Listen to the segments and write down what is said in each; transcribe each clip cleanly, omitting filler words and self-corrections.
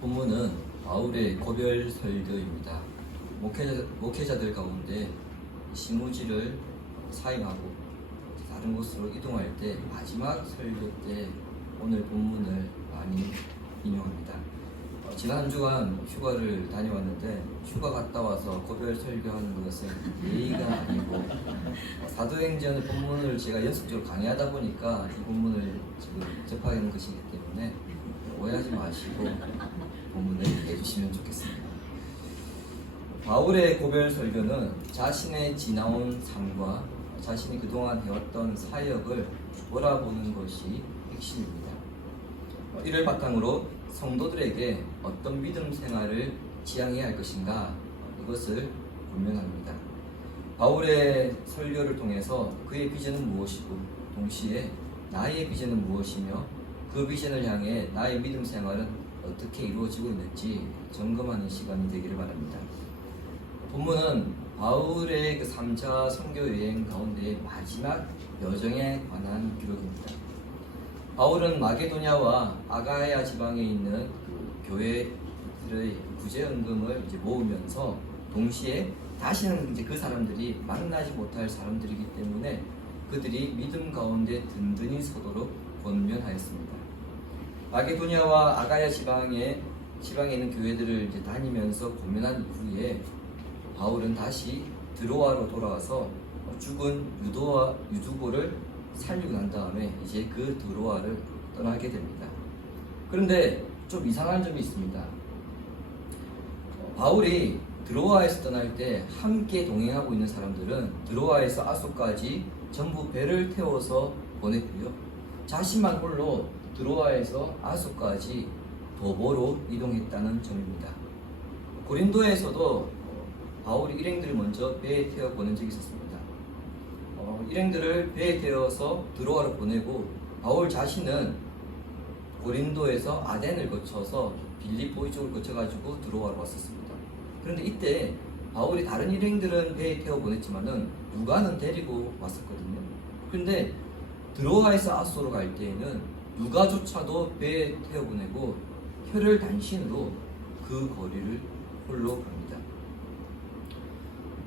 본문은 바울의 고별 설교입니다. 목회자들 가운데 신무지를 사임하고 다른 곳으로 이동할 때 마지막 설교 때 오늘 본문을 많이 인용합니다. 지난 한 주간 휴가를 다녀왔는데 휴가 갔다 와서 고별 설교하는 것은 예의가 아니고 사도행전 본문을 제가 연속적으로 강의하다 보니까 이 본문을 지금 접하는 것이기 때문에 오해하지 마시고 본문을 이해해 주시면 좋겠습니다. 바울의 고별 설교는 자신의 지나온 삶과 자신이 그동안 해왔던 사역을 돌아보는 것이 핵심입니다. 이를 바탕으로 성도들에게 어떤 믿음 생활을 지향해야 할 것인가, 이것을 분명합니다. 바울의 설교를 통해서 그의 비전은 무엇이고 동시에 나의 비전은 무엇이며 그 비전을 향해 나의 믿음 생활은 어떻게 이루어지고 있는지 점검하는 시간이 되기를 바랍니다. 본문은 바울의 3차 선교 여행 가운데 마지막 여정에 관한 기록입니다. 바울은 마게도냐와 아가야 지방에 있는 그 교회들의 구제연금을 모으면서 동시에 다시는 그 사람들이 만나지 못할 사람들이기 때문에 그들이 믿음 가운데 든든히 서도록 권면하였습니다. 마게도냐와 아가야 지방에 있는 교회들을 다니면서 권면한 이후에 바울은 다시 드로아로 돌아와서 죽은 유두고를 살리고 난 다음에 이제 그 드로아를 떠나게 됩니다. 그런데 좀 이상한 점이 있습니다. 바울이 드로아에서 떠날 때 함께 동행하고 있는 사람들은 드로아에서 아소까지 전부 배를 태워서 보냈고요. 자신만 홀로 드로아에서 아소까지 도보로 이동했다는 점입니다. 고린도에서도 바울이 일행들을 먼저 배에 태워 보낸 적이 있었습니다. 일행들을 배에 태워서 드로아로 보내고 바울 자신은 고린도에서 아덴을 거쳐서 빌립보 쪽을 거쳐가지고 드로아로 왔었습니다. 그런데 이때 바울이 다른 일행들은 배에 태워 보냈지만은 누가는 데리고 왔었거든요. 그런데 드로아에서 아소로 갈 때에는 누가조차도 배에 태워 보내고 혈을 단신으로 그 거리를 홀로 갑니다.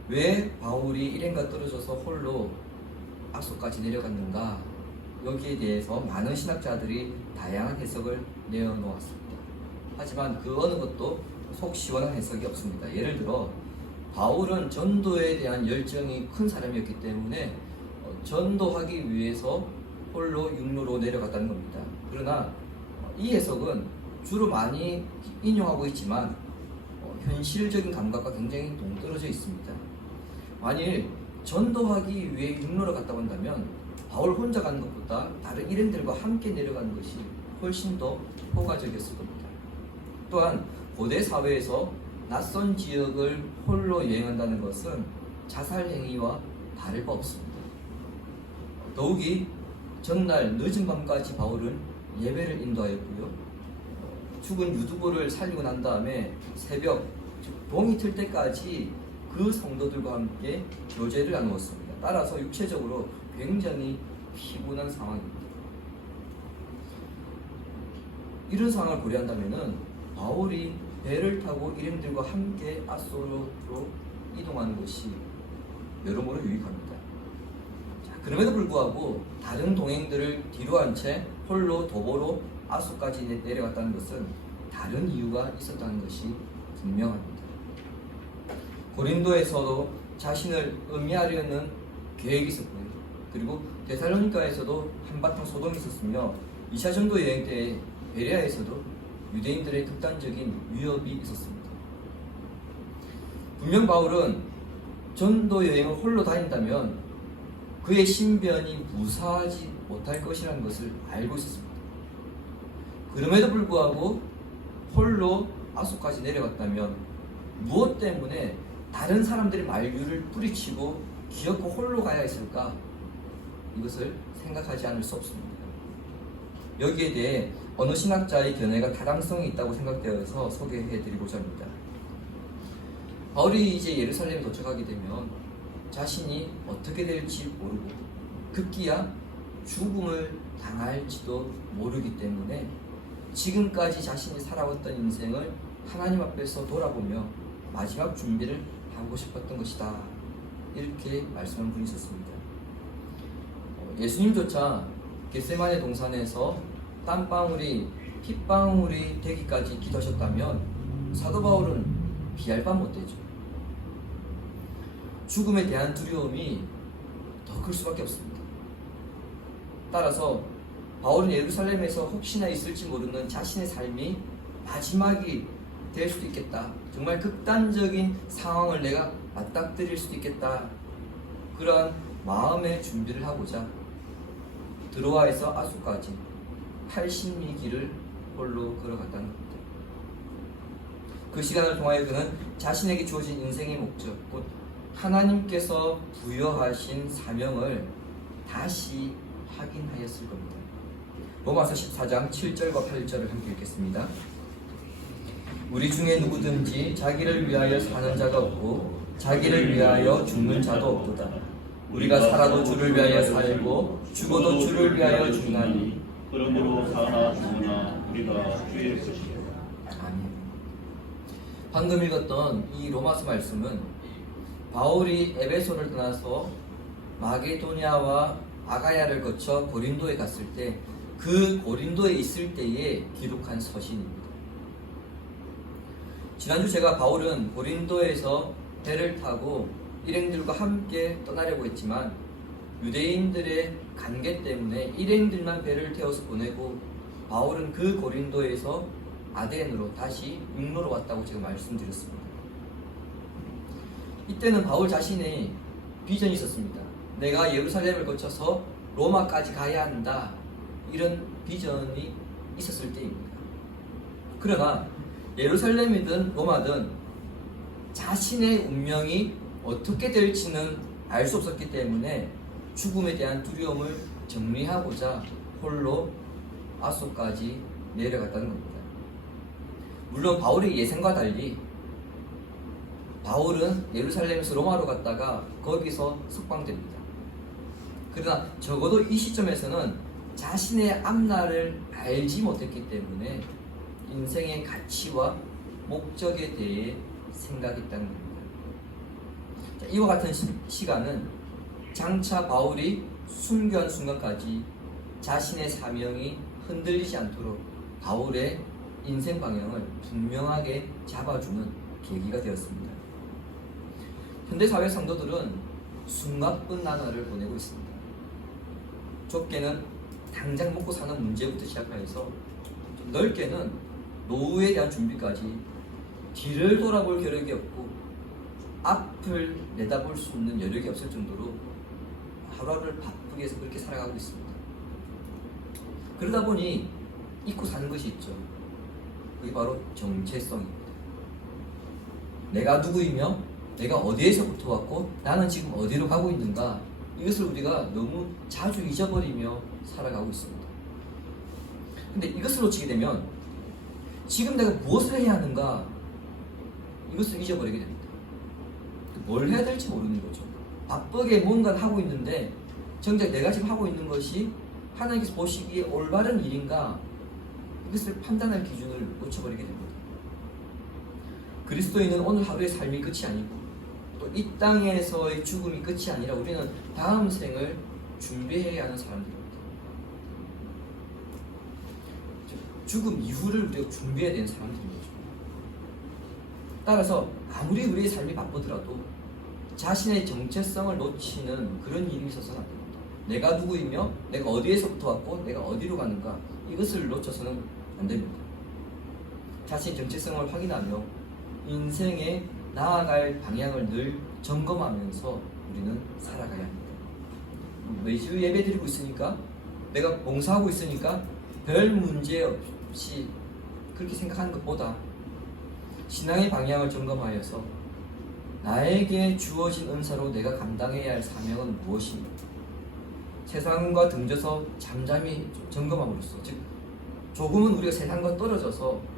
왜 바울이 일행과 떨어져서 홀로 아소까지 내려갔는가? 여기에 대해서 많은 신학자들이 다양한 해석을 내어놓았습니다. 하지만 그 어느 것도 속 시원한 해석이 없습니다. 예를 들어 바울은 전도에 대한 열정이 큰 사람이었기 때문에 전도하기 위해서 홀로 육로로 내려갔다는 겁니다. 그러나 이 해석은 주로 많이 인용하고 있지만 현실적인 감각과 굉장히 동떨어져 있습니다. 만일 전도하기 위해 육로로 갔다 온다면 바울 혼자 가는 것보다 다른 일행들과 함께 내려가는 것이 훨씬 더 효과적이었을 겁니다. 또한 고대 사회에서 낯선 지역을 홀로 여행한다는 것은 자살 행위와 다를 바 없습니다. 더욱이 전날 늦은 밤까지 바울은 예배를 인도하였고요. 죽은 유두고를 살리고 난 다음에 새벽, 즉 동이 틀 때까지 그 성도들과 함께 교제를 나누었습니다. 따라서 육체적으로 굉장히 피곤한 상황입니다. 이런 상황을 고려한다면 바울이 배를 타고 일행들과 함께 아소로 이동하는 것이 여러모로 유익합니다. 그럼에도 불구하고 다른 동행들을 뒤로 한 채 홀로 도보로 아소까지 내려갔다는 것은 다른 이유가 있었다는 것이 분명합니다. 고린도에서도 자신을 음해하려는 계획이 있었고요. 그리고 데살로니가에서도 한바탕 소동이 있었으며 2차 전도 여행 때 베레아에서도 유대인들의 극단적인 위협이 있었습니다. 분명 바울은 전도 여행을 홀로 다닌다면 그의 신변이 무사하지 못할 것이라는 것을 알고 있었습니다. 그럼에도 불구하고 홀로 아소까지 내려갔다면 무엇 때문에 다른 사람들의 만류를 뿌리치고 기어코 홀로 가야 했을까? 이것을 생각하지 않을 수 없습니다. 여기에 대해 어느 신학자의 견해가 타당성이 있다고 생각되어서 소개해드리고자 합니다. 바울이 이제 예루살렘에 도착하게 되면 자신이 어떻게 될지 모르고 급기야 죽음을 당할지도 모르기 때문에 지금까지 자신이 살아왔던 인생을 하나님 앞에서 돌아보며 마지막 준비를 하고 싶었던 것이다. 이렇게 말씀한 분이 있었습니다. 예수님조차 겟세마네 동산에서 땀방울이 핏방울이 되기까지 기도하셨다면 사도 바울은 비할 바 못되죠. 죽음에 대한 두려움이 더 클 수밖에 없습니다. 따라서 바울은 예루살렘에서 혹시나 있을지 모르는 자신의 삶이 마지막이 될 수도 있겠다. 정말 극단적인 상황을 내가 맞닥뜨릴 수도 있겠다. 그러한 마음의 준비를 하고자 드로아에서 아수까지 80리 길을 홀로 걸어갔다는 겁니다. 그 시간을 통하여 그는 자신에게 주어진 인생의 목적, 곧 하나님께서 부여하신 사명을 다시 확인하였을 겁니다. 로마서 14장 7절과 8절을 함께 읽겠습니다. 우리 중에 누구든지 자기를 위하여 사는 자가 없고 자기를 위하여 죽는 자도 없도다. 우리가 살아도 주를 위하여 살고 죽어도 주를 위하여 죽나니 그러므로 사나 죽으나 우리가 주의 것이다. 아멘. 방금 읽었던 이 로마서 말씀은 바울이 에베소를 떠나서 마게도니아와 아가야를 거쳐 고린도에 갔을 때 그 고린도에 있을 때에 기록한 서신입니다. 지난주 제가 바울은 고린도에서 배를 타고 일행들과 함께 떠나려고 했지만 유대인들의 간계 때문에 일행들만 배를 태워서 보내고 바울은 그 고린도에서 아덴으로 다시 육로로 왔다고 제가 말씀드렸습니다. 이때는 바울 자신의 비전이 있었습니다. 내가 예루살렘을 거쳐서 로마까지 가야 한다. 이런 비전이 있었을 때입니다. 그러나 예루살렘이든 로마든 자신의 운명이 어떻게 될지는 알 수 없었기 때문에 죽음에 대한 두려움을 정리하고자 홀로 아소까지 내려갔다는 겁니다. 물론 바울의 예상과 달리 바울은 예루살렘에서 로마로 갔다가 거기서 석방됩니다. 그러나 적어도 이 시점에서는 자신의 앞날을 알지 못했기 때문에 인생의 가치와 목적에 대해 생각했다는 겁니다. 자, 이와 같은 시간은 장차 바울이 순교한 순간까지 자신의 사명이 흔들리지 않도록 바울의 인생 방향을 분명하게 잡아주는 계기가 되었습니다. 현대사회 성도들은 숨가쁜 나날을 보내고 있습니다. 좁게는 당장 먹고 사는 문제부터 시작해서 좀 넓게는 노후에 대한 준비까지 뒤를 돌아볼 여력이 없고 앞을 내다볼 수 있는 여력이 없을 정도로 하루하루를 바쁘게 해서 그렇게 살아가고 있습니다. 그러다 보니 잊고 사는 것이 있죠. 그게 바로 정체성입니다. 내가 누구이며 내가 어디에서부터 왔고 나는 지금 어디로 가고 있는가, 이것을 우리가 너무 자주 잊어버리며 살아가고 있습니다. 근데 이것을 놓치게 되면 지금 내가 무엇을 해야 하는가, 이것을 잊어버리게 됩니다. 뭘 해야 될지 모르는 거죠. 바쁘게 뭔가를 하고 있는데 정작 내가 지금 하고 있는 것이 하나님께서 보시기에 올바른 일인가, 이것을 판단할 기준을 놓쳐버리게 됩니다. 그리스도인은 오늘 하루의 삶이 끝이 아니고 또 이 땅에서의 죽음이 끝이 아니라 우리는 다음 생을 준비해야 하는 사람들입니다. 죽음 이후를 우리가 준비해야 되는 사람들인 거죠. 따라서 아무리 우리의 삶이 바쁘더라도 자신의 정체성을 놓치는 그런 일이 있어서는 안 됩니다. 내가 누구이며 내가 어디에서부터 왔고 내가 어디로 가는가, 이것을 놓쳐서는 안 됩니다. 자신의 정체성을 확인하며 인생에 나아갈 방향을 늘 점검하면서 우리는 살아가야 합니다. 매주 예배 드리고 있으니까, 내가 봉사하고 있으니까 별 문제 없이 그렇게 생각하는 것보다 신앙의 방향을 점검하여서 나에게 주어진 은사로 내가 감당해야 할 사명은 무엇인가, 세상과 등져서 잠잠히 점검함으로써, 즉 조금은 우리가 세상과 떨어져서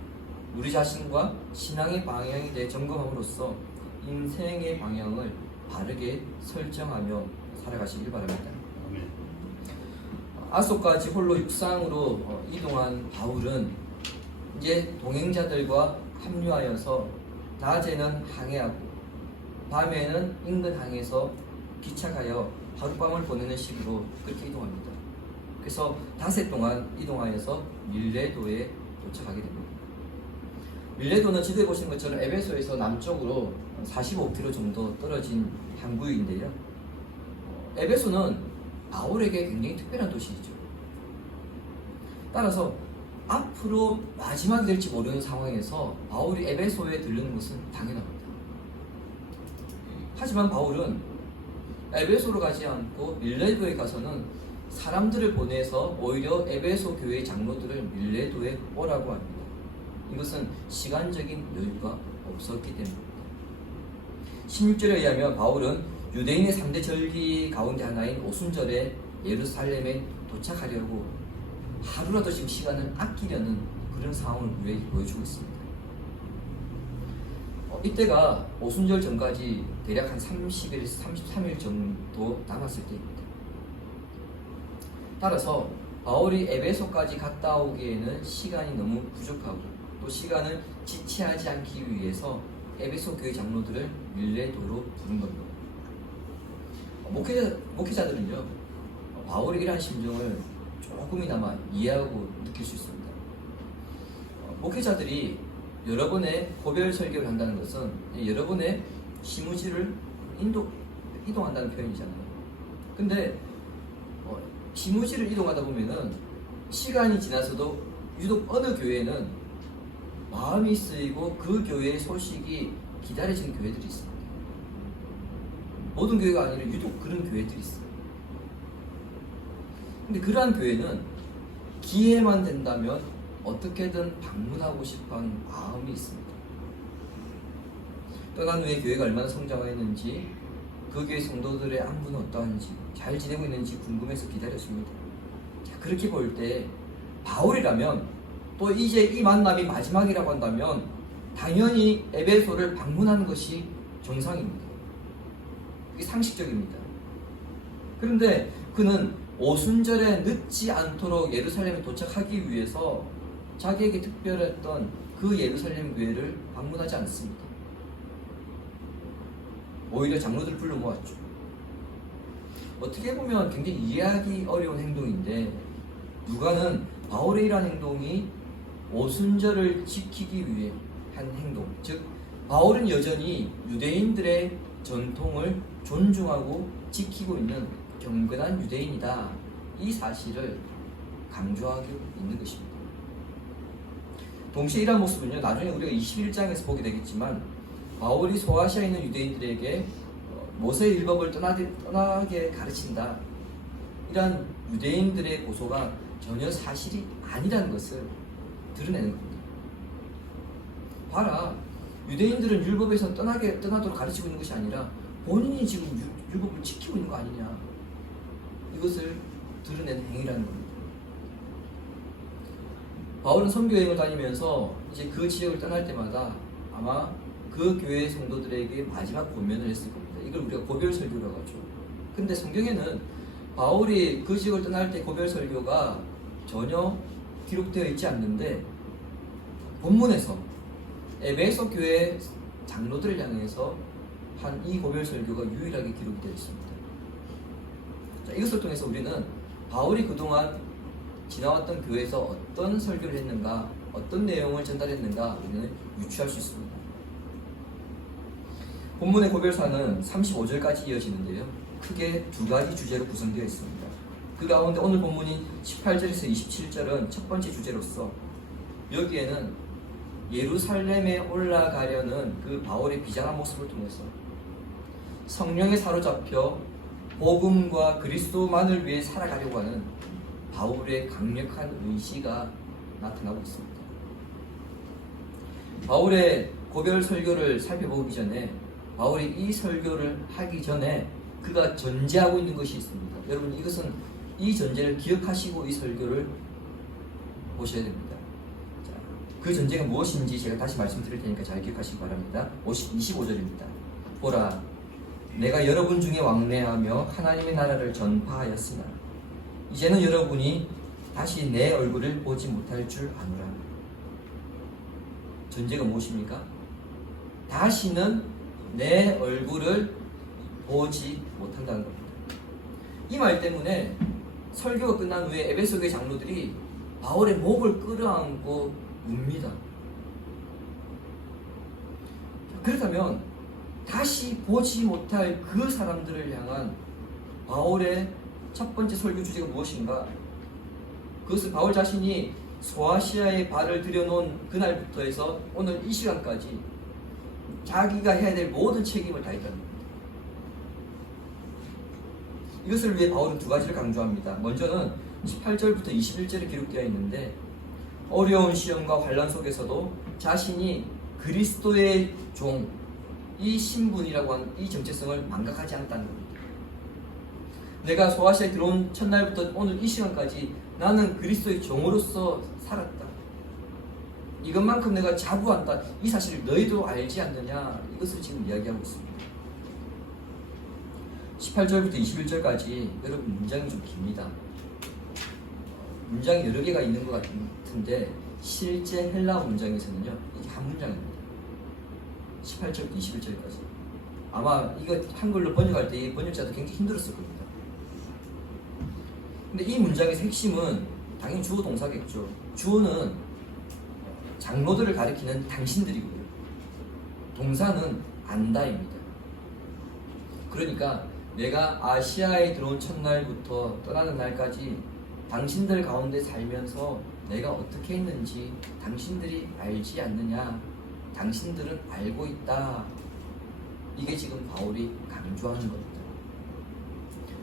우리 자신과 신앙의 방향에 대해 점검함으로써 인생의 방향을 바르게 설정하며 살아가시길 바랍니다. 아소까지 홀로 육상으로 이동한 바울은 이제 동행자들과 합류하여서 낮에는 항해하고 밤에는 인근 항에서 기착하여 하룻밤을 보내는 식으로 그렇게 이동합니다. 그래서 닷새 동안 이동하여서 밀레도에 도착하게 됩니다. 밀레도는 지도에 보시는 것처럼 에베소에서 남쪽으로 45km 정도 떨어진 항구인데요. 에베소는 바울에게 굉장히 특별한 도시이죠. 따라서 앞으로 마지막이 될지 모르는 상황에서 바울이 에베소에 들르는 것은 당연합니다. 하지만 바울은 에베소로 가지 않고 밀레도에 가서는 사람들을 보내서 오히려 에베소 교회의 장로들을 밀레도에 오라고 합니다. 이것은 시간적인 여유가 없었기 때문입니다. 16절에 의하면 바울은 유대인의 3대 절기 가운데 하나인 오순절에 예루살렘에 도착하려고 하루라도 지금 시간을 아끼려는 그런 상황을 우리에게 보여주고 있습니다. 이때가 오순절 전까지 대략 한 30일에서 33일 정도 남았을 때입니다. 따라서 바울이 에베소까지 갔다 오기에는 시간이 너무 부족하고 또 시간을 지체하지 않기 위해서 에베소 교회 장로들을 밀레도로 부른 겁니다. 목회자들은요, 바울의 이러한 심정을 조금이나마 이해하고 느낄 수 있습니다. 목회자들이 여러 번의 고별 설교를 한다는 것은 여러 번의 시무지를 이동한다는 표현이잖아요. 근데 시무지를 이동하다 보면은 시간이 지나서도 유독 어느 교회는 마음이 쓰이고 그 교회의 소식이 기다려지는 교회들이 있습니다. 모든 교회가 아니라 유독 그런 교회들이 있어요. 근데 그러한 교회는 기회만 된다면 어떻게든 방문하고 싶어하는 마음이 있습니다. 떠난 후에 교회가 얼마나 성장했는지, 그 교회 성도들의 안부는 어떠한지, 잘 지내고 있는지 궁금해서 기다렸습니다. 그렇게 볼 때 바울이라면 또 이제 이 만남이 마지막이라고 한다면 당연히 에베소를 방문하는 것이 정상입니다. 그게 상식적입니다. 그런데 그는 오순절에 늦지 않도록 예루살렘에 도착하기 위해서 자기에게 특별했던 그 예루살렘 교회를 방문하지 않습니다. 오히려 장로들을 불러 모았죠. 어떻게 보면 굉장히 이해하기 어려운 행동인데, 누가는 바울의 이러한 행동이 오순절을 지키기 위해 한 행동, 즉 바울은 여전히 유대인들의 전통을 존중하고 지키고 있는 경건한 유대인이다, 이 사실을 강조하고 있는 것입니다. 동시에 이러한 모습은요, 나중에 우리가 21장에서 보게 되겠지만 바울이 소아시아에 있는 유대인들에게 모세의 율법을 떠나게 가르친다, 이러한 유대인들의 고소가 전혀 사실이 아니라는 것을 드러내는 겁니다. 봐라, 유대인들은 율법에서 떠나도록 가르치고 있는 것이 아니라 본인이 지금 율법을 지키고 있는 거 아니냐, 이것을 드러내는 행위라는 겁니다. 바울은 선교여행을 다니면서 이제 그 지역을 떠날 때마다 아마 그 교회 성도들에게 마지막 권면을 했을 겁니다. 이걸 우리가 고별 설교라고 하죠. 근데 성경에는 바울이 그 지역을 떠날 때 고별 설교가 전혀 기록되어 있지 않는데, 본문에서 에베소 교회 장로들을 향해서 한 이 고별 설교가 유일하게 기록이 되어 있습니다. 자, 이것을 통해서 우리는 바울이 그동안 지나왔던 교회에서 어떤 설교를 했는가, 어떤 내용을 전달했는가 우리는 유추할 수 있습니다. 본문의 고별사는 35절까지 이어지는데요, 크게 두 가지 주제로 구성되어 있습니다. 그 가운데 오늘 본문인 18절에서 27절은 첫 번째 주제로서, 여기에는 예루살렘에 올라가려는 그 바울의 비장한 모습을 통해서 성령에 사로잡혀 복음과 그리스도만을 위해 살아가려고 하는 바울의 강력한 의지가 나타나고 있습니다. 바울의 고별 설교를 살펴보기 전에, 바울이 이 설교를 하기 전에 그가 전제하고 있는 것이 있습니다. 여러분, 이것은 이 전제를 기억하시고 이 설교를 보셔야 됩니다. 자, 그 전제가 무엇인지 제가 다시 말씀드릴 테니까 잘 기억하시기 바랍니다. 25절입니다. 보라, 내가 여러분 중에 왕래하며 하나님의 나라를 전파하였으나 이제는 여러분이 다시 내 얼굴을 보지 못할 줄 아노라. 전제가 무엇입니까? 다시는 내 얼굴을 보지 못한다는 겁니다. 이 말 때문에 설교가 끝난 후에 에베소 교회 장로들이 바울의 목을 끌어안고 웁니다. 그렇다면 다시 보지 못할 그 사람들을 향한 바울의 첫 번째 설교 주제가 무엇인가? 그것은 바울 자신이 소아시아에 발을 들여놓은 그날부터 해서 오늘 이 시간까지 자기가 해야 될 모든 책임을 다했다는 겁니다. 이것을 위해 바울은 두 가지를 강조합니다. 먼저는 18절부터 21절에 기록되어 있는데 어려운 시험과 환난 속에서도 자신이 그리스도의 종, 이 신분이라고 하는 이 정체성을 망각하지 않았다는 겁니다. 내가 소아시아에 들어온 첫날부터 오늘 이 시간까지 나는 그리스도의 종으로서 살았다. 이것만큼 내가 자부한다. 이 사실을 너희도 알지 않느냐? 이것을 지금 이야기하고 있습니다. 18절부터 21절까지 여러분 문장이 좀 깁니다. 문장이 여러 개가 있는 것 같은데 실제 헬라어 문장에서는요 이게 한 문장입니다. 18절부터 21절까지. 아마 이거 한글로 번역할 때 이 번역자도 굉장히 힘들었을 겁니다. 근데 이 문장의 핵심은 당연히 주어 동사겠죠. 주어는 장로들을 가리키는 당신들이고요. 동사는 안다입니다. 그러니까 내가 아시아에 들어온 첫날부터 떠나는 날까지 당신들 가운데 살면서 내가 어떻게 했는지 당신들이 알지 않느냐? 당신들은 알고 있다. 이게 지금 바울이 강조하는 겁니다.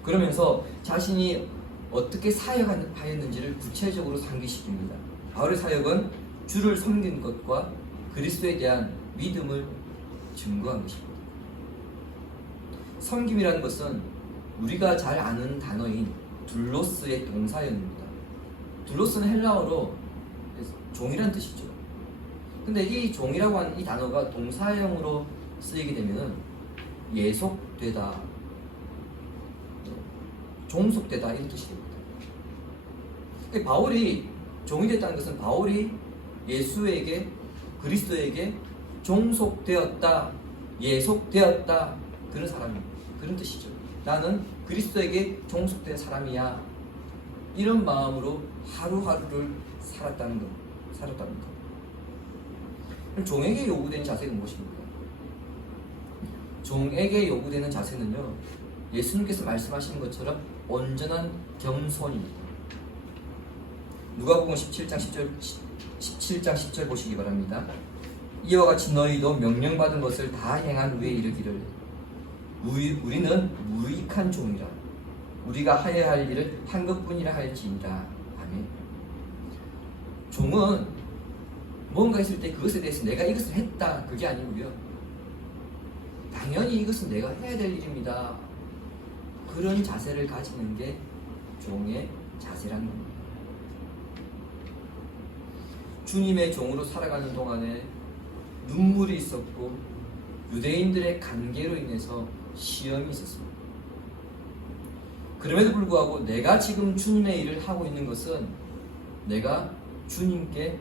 그러면서 자신이 어떻게 사역하였는지를 구체적으로 상기시킵니다. 바울의 사역은 주를 섬긴 것과 그리스도에 대한 믿음을 증거한 것입니다. 섬김이라는 것은 우리가 잘 아는 단어인 둘로스의 동사형입니다. 둘로스는 헬라어로 종이란 뜻이죠. 근데 이 종이라고 하는 이 단어가 동사형으로 쓰이게 되면 예속되다, 종속되다 이런 뜻이 됩니다. 바울이 종이 됐다는 것은 바울이 예수에게, 그리스도에게 종속되었다, 예속되었다 그런 사람입니다. 그런 뜻이죠. 나는 그리스도에게 종속된 사람이야. 이런 마음으로 하루하루를 살았다는 것. 그럼 종에게 요구되는 자세가 무엇입니까? 종에게 요구되는 자세는요, 예수님께서 말씀하시는 것처럼 온전한 겸손입니다. 누가복음 17장 10절 보시기 바랍니다. 이와 같이 너희도 명령받은 것을 다 행한 후에 이르기를 우리는 무익한 종이라 우리가 하여야 할 일을 한 것뿐이라 할지니라. 아멘. 종은 뭔가 했을 때 그것에 대해서 내가 이것을 했다 그게 아니고요, 당연히 이것은 내가 해야 될 일입니다. 그런 자세를 가지는 게 종의 자세라는 겁니다. 주님의 종으로 살아가는 동안에 눈물이 있었고 유대인들의 관계로 인해서 시험이 있었습니다. 그럼에도 불구하고 내가 지금 주님의 일을 하고 있는 것은 내가 주님께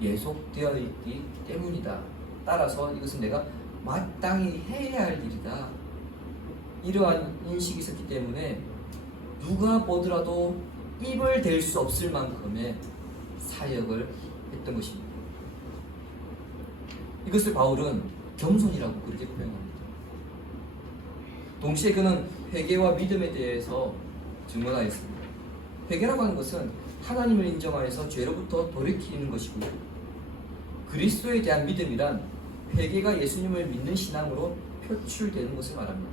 예속되어 있기 때문이다. 따라서 이것은 내가 마땅히 해야 할 일이다. 이러한 인식이 있었기 때문에 누가 보더라도 입을 댈 수 없을 만큼의 사역을 했던 것입니다. 이것을 바울은 겸손이라고 그렇게 표현합니다. 동시에 그는 회개와 믿음에 대해서 증언하였습니다. 회개라고 하는 것은 하나님을 인정하여서 죄로부터 돌이키는 것이고요, 그리스도에 대한 믿음이란 회개가 예수님을 믿는 신앙으로 표출되는 것을 말합니다.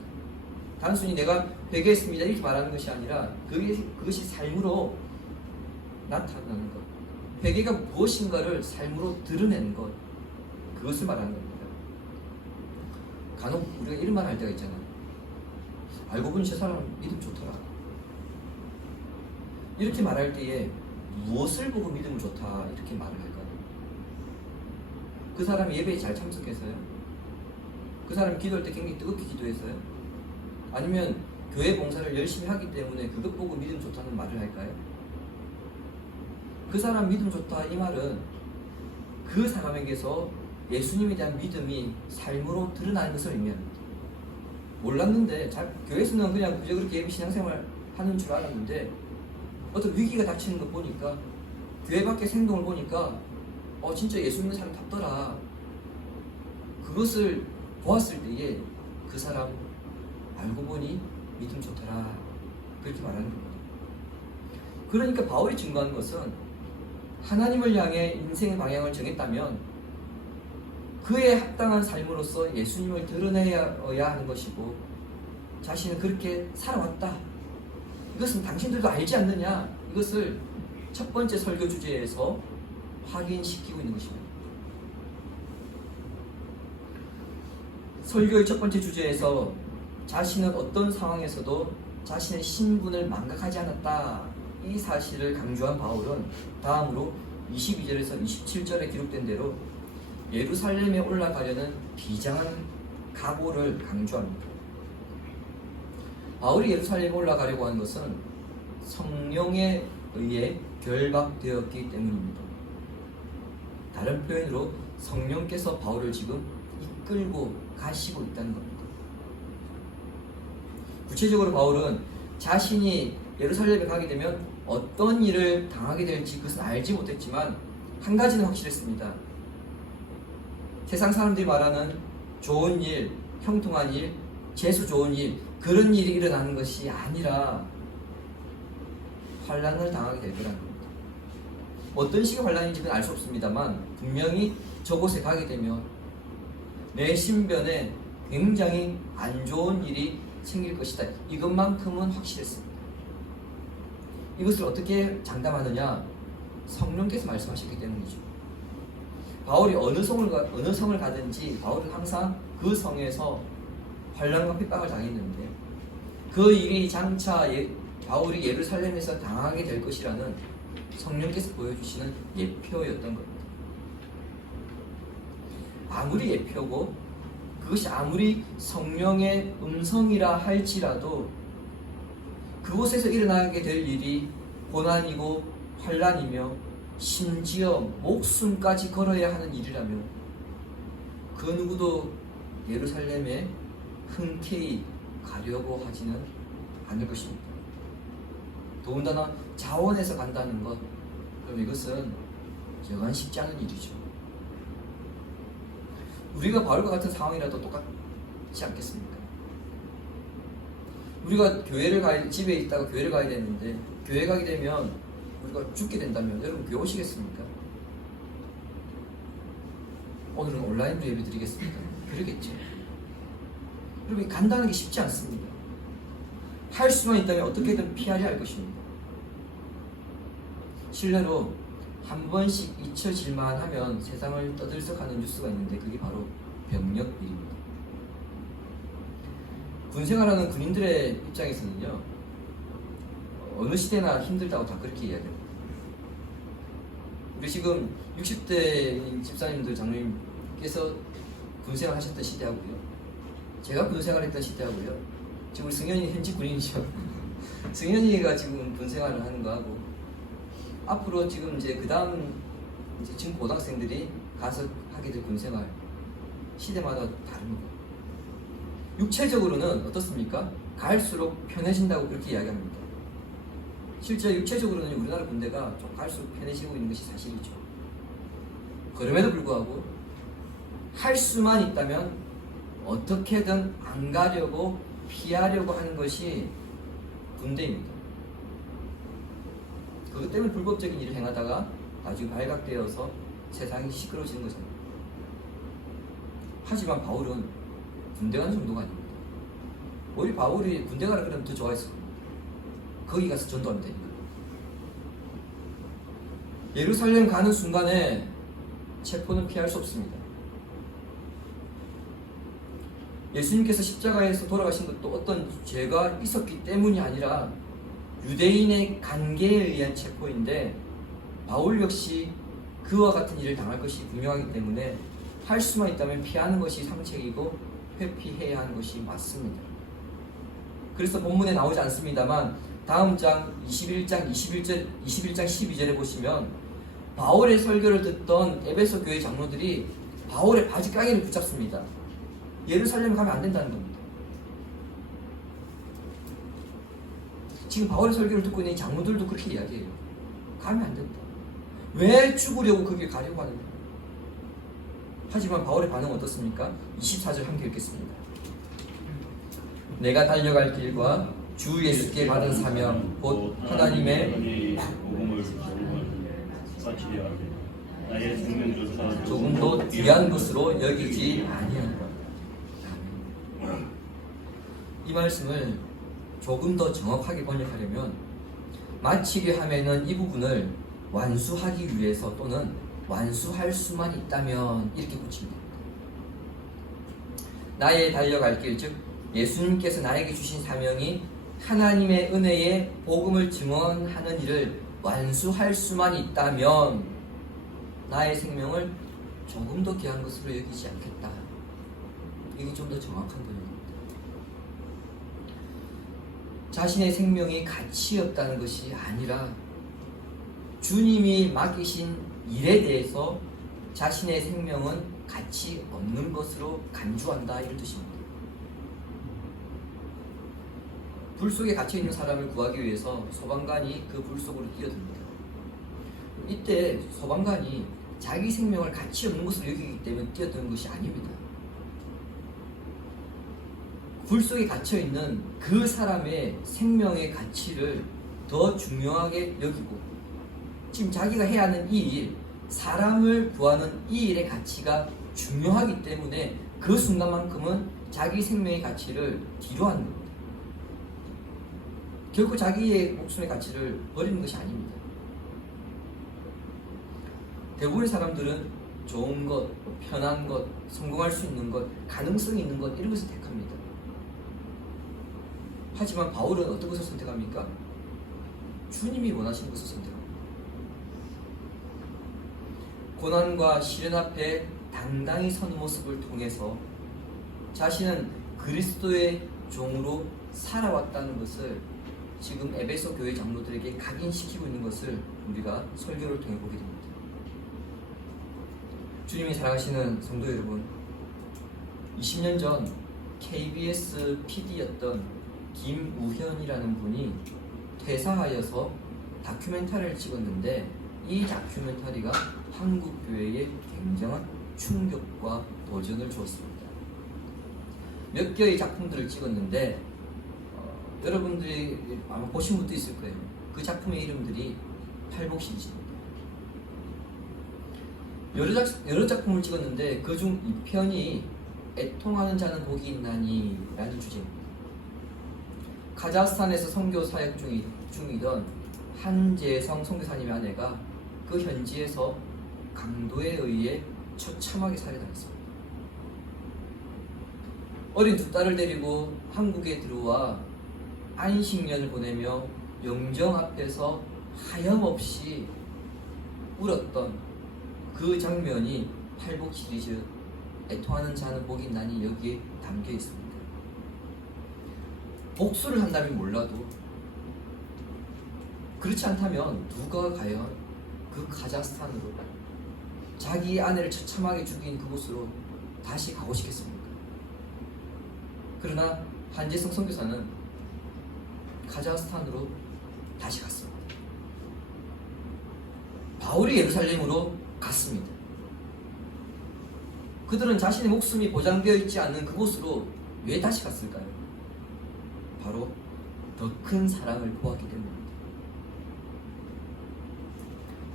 단순히 내가 회개했습니다 이렇게 말하는 것이 아니라 그것이 삶으로 나타나는 것, 회개가 무엇인가를 삶으로 드러내는 것, 그것을 말하는 겁니다. 간혹 우리가 이런 말 할 때가 있잖아요. 알고 보니 저 사람 믿음 좋더라. 이렇게 말할 때에 무엇을 보고 믿음을 좋다 이렇게 말을 할까요? 그 사람이 예배에 잘 참석해서요? 그 사람이 기도할 때 굉장히 뜨겁게 기도해서요? 아니면 교회 봉사를 열심히 하기 때문에 그것 보고 믿음 좋다는 말을 할까요? 그 사람 믿음 좋다 이 말은 그 사람에게서 예수님에 대한 믿음이 삶으로 드러나는 것을 의미합니다. 몰랐는데 교회에서는 그냥 그저 그렇게 예배 신앙생활 하는 줄 알았는데 어떤 위기가 닥치는 거 보니까 교회 밖의 행동을 보니까 진짜 예수 믿는 사람 답더라. 그것을 보았을 때에 그 사람 알고 보니 믿음 좋더라. 그렇게 말하는 겁니다. 그러니까 바울이 증거하는 것은 하나님을 향해 인생의 방향을 정했다면 그에 합당한 삶으로서 예수님을 드러내야 하는 것이고 자신은 그렇게 살아왔다. 이것은 당신들도 알지 않느냐? 이것을 첫 번째 설교 주제에서 확인시키고 있는 것입니다. 설교의 첫 번째 주제에서 자신은 어떤 상황에서도 자신의 신분을 망각하지 않았다. 이 사실을 강조한 바울은 다음으로 22절에서 27절에 기록된 대로 예루살렘에 올라가려는 비장한 각오를 강조합니다. 바울이 예루살렘에 올라가려고 하는 것은 성령에 의해 결박되었기 때문입니다. 다른 표현으로 성령께서 바울을 지금 이끌고 가시고 있다는 겁니다. 구체적으로 바울은 자신이 예루살렘에 가게 되면 어떤 일을 당하게 될지 그것은 알지 못했지만 한 가지는 확실했습니다. 세상 사람들이 말하는 좋은 일, 형통한 일, 재수 좋은 일, 그런 일이 일어나는 것이 아니라 환난을 당하게 될 거라는 겁니다. 어떤 식의 환난인지는 알 수 없습니다만 분명히 저곳에 가게 되면 내 신변에 굉장히 안 좋은 일이 생길 것이다. 이것만큼은 확실했습니다. 이것을 어떻게 장담하느냐? 성령께서 말씀하셨기 때문이죠. 바울이 어느 성을 가든지 바울은 항상 그 성에서 환난과 핍박을 당했는데 그 일이 장차 바울이 예루살렘에서 당하게 될 것이라는 성령께서 보여주시는 예표였던 겁니다. 아무리 예표고 그것이 아무리 성령의 음성이라 할지라도 그곳에서 일어나게 될 일이 고난이고 환난이며 심지어 목숨까지 걸어야 하는 일이라며 그 누구도 예루살렘에 흔쾌히 가려고 하지는 않을 것입니다. 더군다나 자원해서 간다는 것, 그럼 이것은 여간 쉽지 않은 일이죠. 우리가 바울과 같은 상황이라도 똑같지 않겠습니까? 우리가 집에 있다가 교회를 가야 되는데 교회 가게 되면 우리가 죽게 된다면 여러분 교회 오시겠습니까? 오늘은 온라인으로 예배 드리겠습니까? 그러겠죠. 여러분 간다는 게 쉽지 않습니다. 할 수만 있다면 어떻게든 피하려 할 것입니다. 실례로 한 번씩 잊혀질만 하면 세상을 떠들썩하는 뉴스가 있는데 그게 바로 병력비리입니다. 군생활하는 군인들의 입장에서는요, 어느 시대나 힘들다고 다 그렇게 이야기합니다. 우리 지금 60대인 집사님들, 장로님께서 군생활 하셨던 시대하고요, 제가 군생활 했던 시대하고요, 지금 우리 승현이 현직 군인이죠. 승현이가 지금 군생활을 하는 거하고 앞으로 지금 이제 그 다음 지금 고등학생들이 가서 하게 될 군생활 시대마다 다릅니다. 육체적으로는 어떻습니까? 갈수록 편해진다고 그렇게 이야기합니다. 실제 육체적으로는 우리나라 군대가 좀 갈수록 편해지고 있는 것이 사실이죠. 그럼에도 불구하고 할 수만 있다면 어떻게든 안 가려고 피하려고 하는 것이 군대입니다. 그것 때문에 불법적인 일을 행하다가 나중에 발각되어서 세상이 시끄러워지는 거잖아요. 하지만 바울은 군대 가는 정도가 아닙니다. 오히려 바울이 군대 가라 그러면 더 좋아했을 겁니다. 거기 가서 전도하면 되니까. 예루살렘 가는 순간에 체포는 피할 수 없습니다. 예수님께서 십자가에서 돌아가신 것도 어떤 죄가 있었기 때문이 아니라 유대인의 간계에 의한 체포인데 바울 역시 그와 같은 일을 당할 것이 분명하기 때문에 할 수만 있다면 피하는 것이 상책이고 회피해야 하는 것이 맞습니다. 그래서 본문에 나오지 않습니다만 다음 장 21장 12절에 보시면 바울의 설교를 듣던 에베소 교회 장로들이 바울의 바지깡이를 붙잡습니다. 예루살렘에 가면 안 된다는 겁니다. 지금 바울의 설교를 듣고 있는 이 장로들도 그렇게 이야기해요. 가면 안 된다. 왜 죽으려고 그 길 가려고 하는가? 하지만 바울의 반응은 어떻습니까? 24절 함께 읽겠습니다. 내가 달려갈 길과 주 예수께 받은 사명 곧 하나님의 복음을 사치려 하되 나의 생명조차 조금도 귀한 것으로 여기지 아니하노라. 이 말씀을 조금 더 정확하게 번역하려면 마치게 하면은 이 부분을 완수하기 위해서 또는 완수할 수만 있다면 이렇게 고칩니다. 나의 달려갈 길, 즉 예수님께서 나에게 주신 사명이 하나님의 은혜의 복음을 증언하는 일을 완수할 수만 있다면 나의 생명을 조금 더 귀한 것으로 여기지 않겠다. 이게 좀 더 정확한 번역입니다. 자신의 생명이 가치 없다는 것이 아니라 주님이 맡기신 일에 대해서 자신의 생명은 가치 없는 것으로 간주한다, 이런 뜻입니다. 불 속에 갇혀있는 사람을 구하기 위해서 소방관이 그 불 속으로 뛰어듭니다. 이때 소방관이 자기 생명을 가치 없는 것으로 여기기 때문에 뛰어드는 것이 아닙니다. 불 속에 갇혀있는 그 사람의 생명의 가치를 더 중요하게 여기고 지금 자기가 해야 하는 이 일, 사람을 구하는 이 일의 가치가 중요하기 때문에 그 순간만큼은 자기 생명의 가치를 뒤로 하는 겁니다. 결코 자기의 목숨의 가치를 버리는 것이 아닙니다. 대부분의 사람들은 좋은 것, 편한 것, 성공할 수 있는 것, 가능성이 있는 것, 이런 것을 택합니다. 하지만 바울은 어떤 것을 선택합니까? 주님이 원하시는 것을 선택합니다. 고난과 시련 앞에 당당히 서는 모습을 통해서 자신은 그리스도의 종으로 살아왔다는 것을 지금 에베소 교회 장로들에게 각인시키고 있는 것을 우리가 설교를 통해 보게 됩니다. 주님이 사랑하시는 성도 여러분, 20년 전 KBS PD였던 김우현이라는 분이 퇴사하여서 다큐멘터리를 찍었는데 이 다큐멘터리가 한국 교회에 굉장한 충격과 도전을 주었습니다. 몇 개의 작품들을 찍었는데 여러분들이 아마 보신 분도 있을 거예요. 그 작품의 이름들이 팔복 시리즈입니다. 여러 작품을 찍었는데 그중 2편이 애통하는 자는 복이 있나니 라는 주제입니다. 카자흐스탄에서 선교 사역 중이던 한재성 선교사님의 아내가 그 현지에서 강도에 의해 처참하게 살해당했습니다. 어린 두 딸을 데리고 한국에 들어와 안식년을 보내며 영정 앞에서 하염없이 울었던 그 장면이 팔복 시리즈 애통하는 자는 복이 있나니 여기에 담겨 있습니다. 복수를 한다면 몰라도 그렇지 않다면 누가 과연 그 카자흐스탄으로 자기 아내를 처참하게 죽인 그곳으로 다시 가고 싶겠습니까? 그러나 한재성 선교사는 카자흐스탄으로 다시 갔습니다. 바울이 예루살렘으로 갔습니다. 그들은 자신의 목숨이 보장되어 있지 않는 그곳으로 왜 다시 갔을까요? 바로 더 큰 사랑을 보았기 때문입니다.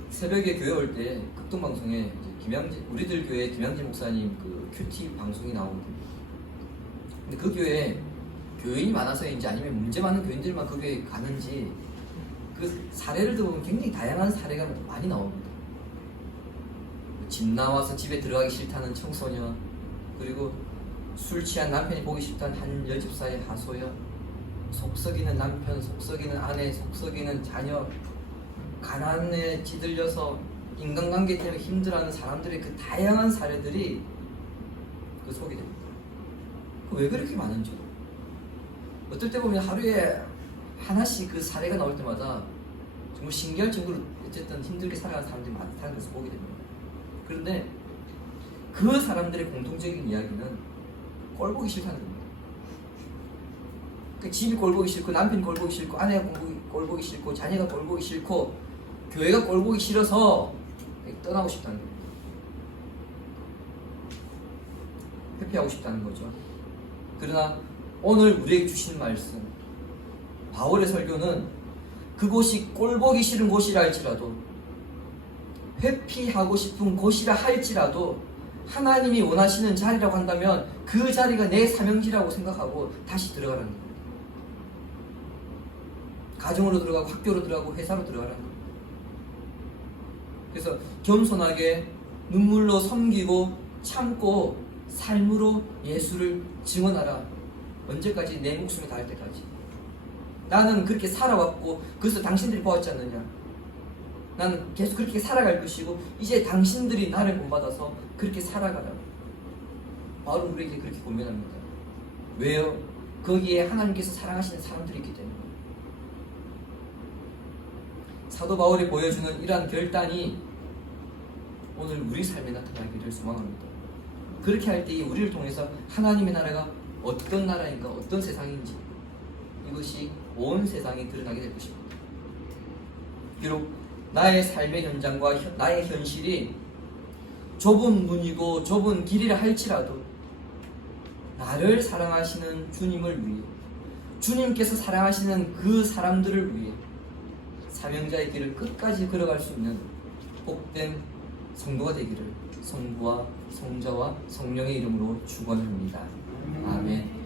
새벽에 교회 올 때 극동방송에 우리들 교회 김양진 목사님 그 큐티 방송이 나오거든요. 근데 그 교회에 교인이 많아서인지 아니면 문제 많은 교인들만 그 교회에 가는지 그 사례를 들어보면 굉장히 다양한 사례가 많이 나옵니다. 집 나와서 집에 들어가기 싫다는 청소년, 그리고 술 취한 남편이 보기 싫다는 한 여집사의 하소연, 속썩이는 남편, 속썩이는 아내, 속썩이는 자녀, 가난에 지들려서 인간관계 때문에 힘들어하는 사람들의 그 다양한 사례들이 그 속이 됩니다. 왜 그렇게 많은지, 어떨 때 보면 하루에 하나씩 그 사례가 나올 때마다 정말 신기할 정도로 어쨌든 힘들게 살아가는 사람들이 많다는 것을 보게 됩니다. 그런데 그 사람들의 공통적인 이야기는 꼴보기 싫다는 겁니다. 그 집이 꼴보기 싫고, 남편이 꼴보기 싫고, 아내가 꼴보기 싫고, 자녀가 꼴보기 싫고, 교회가 꼴보기 싫어서 떠나고 싶다는 겁니다. 회피하고 싶다는 거죠. 그러나 오늘 우리에게 주신 말씀, 바울의 설교는 그곳이 꼴보기 싫은 곳이라 할지라도, 회피하고 싶은 곳이라 할지라도 하나님이 원하시는 자리라고 한다면 그 자리가 내 사명지라고 생각하고 다시 들어가라는 겁니다. 가정으로 들어가고, 학교로 들어가고, 회사로 들어가라는 겁니다. 그래서 겸손하게 눈물로 섬기고 참고 삶으로 예수를 증언하라. 언제까지? 내 목숨이 닿을 때까지. 나는 그렇게 살아왔고, 그래서 당신들이 보았지 않느냐. 나는 계속 그렇게 살아갈 것이고, 이제 당신들이 나를 본받아서 그렇게 살아가라. 바울은 우리에게 그렇게 권면합니다. 왜요? 거기에 하나님께서 사랑하시는 사람들이 있기 때문에. 사도 바울이 보여주는 이러한 결단이 오늘 우리 삶에 나타나기를 소망합니다. 그렇게 할 때 우리를 통해서 하나님의 나라가 어떤 나라인가, 어떤 세상인지, 이것이 온 세상에 드러나게 될 것입니다. 비록 나의 삶의 현장과 나의 현실이 좁은 문이고 좁은 길이라 할지라도 나를 사랑하시는 주님을 위해, 주님께서 사랑하시는 그 사람들을 위해 사명자의 길을 끝까지 걸어갈 수 있는 복된 성도가 되기를 성부와 성자와 성령의 이름으로 축원합니다. 아멘.